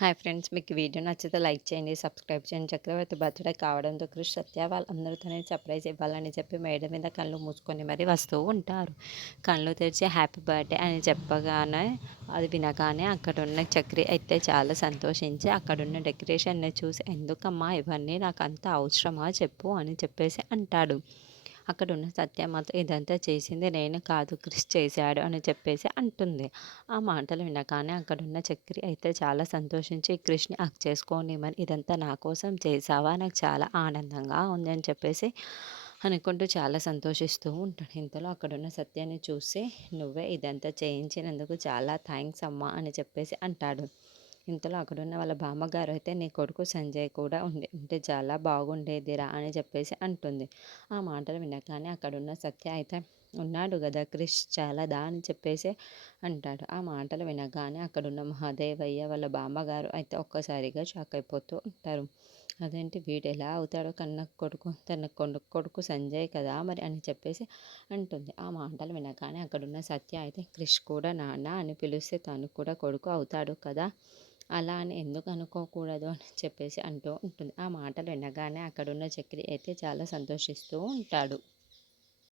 Hi friends, మీకు video నచ్చితే like చేయండి, సబ్స్క్రైబ్ చేయండి. చక్రవర్తి బర్త్‌డే కావడంతో క్రిష్ సత్య వాళ్ళందరూ తనని సర్ప్రైజ్ ఇవ్వాలని చెప్పి మేడ మీద కళ్ళు మూసుకొని మరీ వస్తూ ఉంటారు. కళ్ళు తెరిచి హ్యాపీ బర్త్‌డే అని చెప్పగానే అది వినగానే అక్కడున్న చక్రి అయితే చాలా సంతోషించి అక్కడున్న డెకరేషన్‌ని చూసి, "ఎందుకమ్మా ఇవన్నీ, నాకంత అవసరమా చెప్పు" అని చెప్పేసి అంటాడు. అక్కడున్న సత్య మాత్రం, "ఇదంతా చేసింది నేను కాదు, క్రిష్ చేశాడు" అని చెప్పేసి అంటుంది. ఆ మాటలు వినగానే అక్కడున్న చక్రి అయితే చాలా సంతోషించి, "క్రిష్‌ని హగ్ చేసుకోనివ్వమని, ఇదంతా నా కోసం చేశావా? నాకు చాలా ఆనందంగా ఉంది" అని చెప్పేసి అనుకుంటూ చాలా సంతోషిస్తూ ఉంటాడు. ఇంతలో అక్కడున్న సత్యాన్ని చూసి, "నువ్వే ఇదంతా చేయించినందుకు చాలా థాంక్స్ అమ్మా" అని చెప్పేసి అంటాడు. ఇంతలో అక్కడున్న వాళ్ళ బామ్మగారు అయితే, "నీ కొడుకు సంజయ్ కూడా ఉంటే చాలా బాగుండేదిరా" అని చెప్పేసి అంటుంది. ఆ మాటలు వినగానే అక్కడున్న సత్య అయితే, "ఉన్నాడు గదా క్రిష్, చాలదా" అని చెప్పేసి అంటాడు. ఆ మాటలు వినగానే అక్కడున్న మహాదేవయ్య వాళ్ళ బామ్మగారు అయితే ఒక్కసారిగా షాక్ అయిపోతూ ఉంటారు. "అదేంటి, వీడెలా అవుతాడు కన్న కొడుకు? తన కొడుకు సంజయ్ కదా మరి" అని చెప్పేసి అంటుంది. ఆ మాటలు వినగానే అక్కడున్న సత్య అయితే, "క్రిష్ కూడా నాన్న అని పిలిస్తే తను కూడా కొడుకు అవుతాడు కదా, అలా అని ఎందుకు అనుకోకూడదు" అని చెప్పేసి అంటూ ఉంటుంది. ఆ మాటలు వినగానే అక్కడున్న చక్రి అయితే చాలా సంతోషిస్తూ ఉంటాడు.